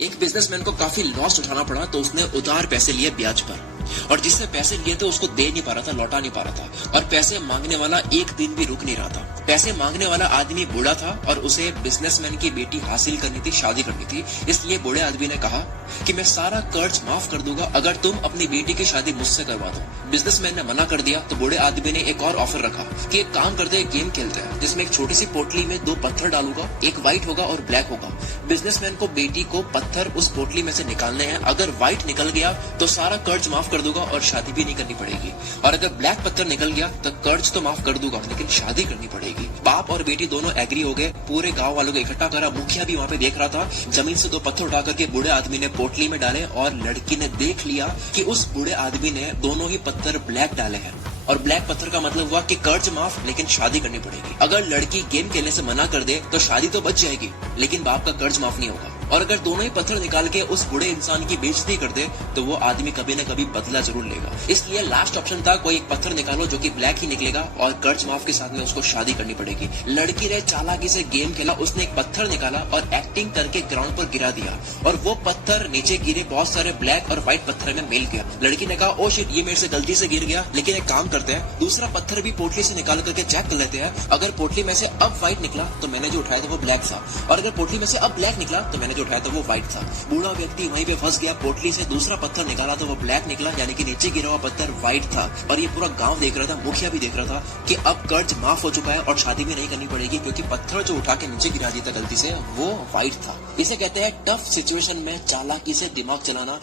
एक बिजनेसमैन को काफी लॉस उठाना पड़ा तो उसने उधार पैसे लिए ब्याज पर, और जिससे पैसे लिए थे उसको दे नहीं पा रहा था, लौटा नहीं पा रहा था, और पैसे मांगने वाला एक दिन भी रुक नहीं रहा था। पैसे मांगने वाला आदमी बूढ़ा था और उसे बिजनेसमैन की बेटी हासिल करनी थी, शादी करनी थी। इसलिए बूढ़े आदमी ने कहा कि मैं सारा कर्ज माफ कर दूंगा अगर तुम अपनी बेटी की शादी मुझसे करवा दो। बिजनेसमैन ने मना कर दिया तो बूढ़े आदमी ने एक और ऑफर रखा कि एक काम करते हैं, गेम खेलते हैं जिसमें एक छोटी सी पोटली में 2 पत्थर डालूंगा, एक व्हाइट होगा और ब्लैक होगा। बिजनेसमैन को बेटी को पत्थर उस पोटली में से निकालने हैं। अगर व्हाइट निकल गया तो सारा कर्ज माफ कर दूंगा और शादी भी नहीं करनी पड़ेगी, और अगर ब्लैक पत्थर निकल गया तो कर्ज तो माफ कर दूंगा लेकिन शादी करनी पड़ेगी। बाप और बेटी दोनों एग्री हो गए। पूरे गांव वालों को इकट्ठा करा। मुखिया भी वहां पे देख रहा था। जमीन से 2 पत्थर उठा करके बूढ़े आदमी ने पोटली में डाले और लड़की ने देख लिया कि उस बूढ़े आदमी ने दोनों ही पत्थर ब्लैक डाले हैं, और ब्लैक पत्थर का मतलब हुआ कि कर्ज माफ लेकिन शादी करनी पड़ेगी। अगर लड़की गेम खेलने से मना कर दे तो शादी तो बच जाएगी लेकिन बाप का कर्ज माफ नहीं होगा। और अगर दोनों ही पत्थर निकाल के उस बूढ़े इंसान की बेइज्जती कर दे तो वो आदमी कभी न कभी बदला जरूर लेगा। इसलिए लास्ट ऑप्शन था कोई एक पत्थर निकालो जो कि ब्लैक ही निकलेगा और कर्ज माफ के साथ में उसको शादी करनी पड़ेगी। लड़की ने चालाकी से गेम खेला। उसने एक पत्थर निकाला और एक्टिंग करके ग्राउंड पर गिरा दिया, और वो पत्थर नीचे गिरे बहुत सारे ब्लैक और व्हाइट पत्थर में मिल गया। लड़की ने कहा ओ शिट, ये मेरे से गलती से गिर गया, लेकिन एक काम करते हैं, दूसरा पत्थर भी पोटली से निकाल करके चेक कर लेते हैं। अगर पोटली में से अब व्हाइट निकला तो मैंने जो उठाया था वो ब्लैक था, और अगर पोटली में से अब ब्लैक निकला तो मैंने जो उठाया था वो व्हाइट था। बूढ़ा व्यक्ति वहीं पे फंस गया। पोटली से दूसरा पत्थर निकाला तो वो ब्लैक निकला, यानी कि नीचे गिरा हुआ पत्थर व्हाइट था। और ये पूरा गांव देख रहा था, मुखिया भी देख रहा था कि अब कर्ज माफ हो चुका है और शादी भी नहीं करनी पड़ेगी क्योंकि पत्थर जो उठा के नीचे गिरा दिया था गलती से वो व्हाइट था। इसे कहते हैं टफ सिचुएशन में चालाकी से दिमाग चलाना।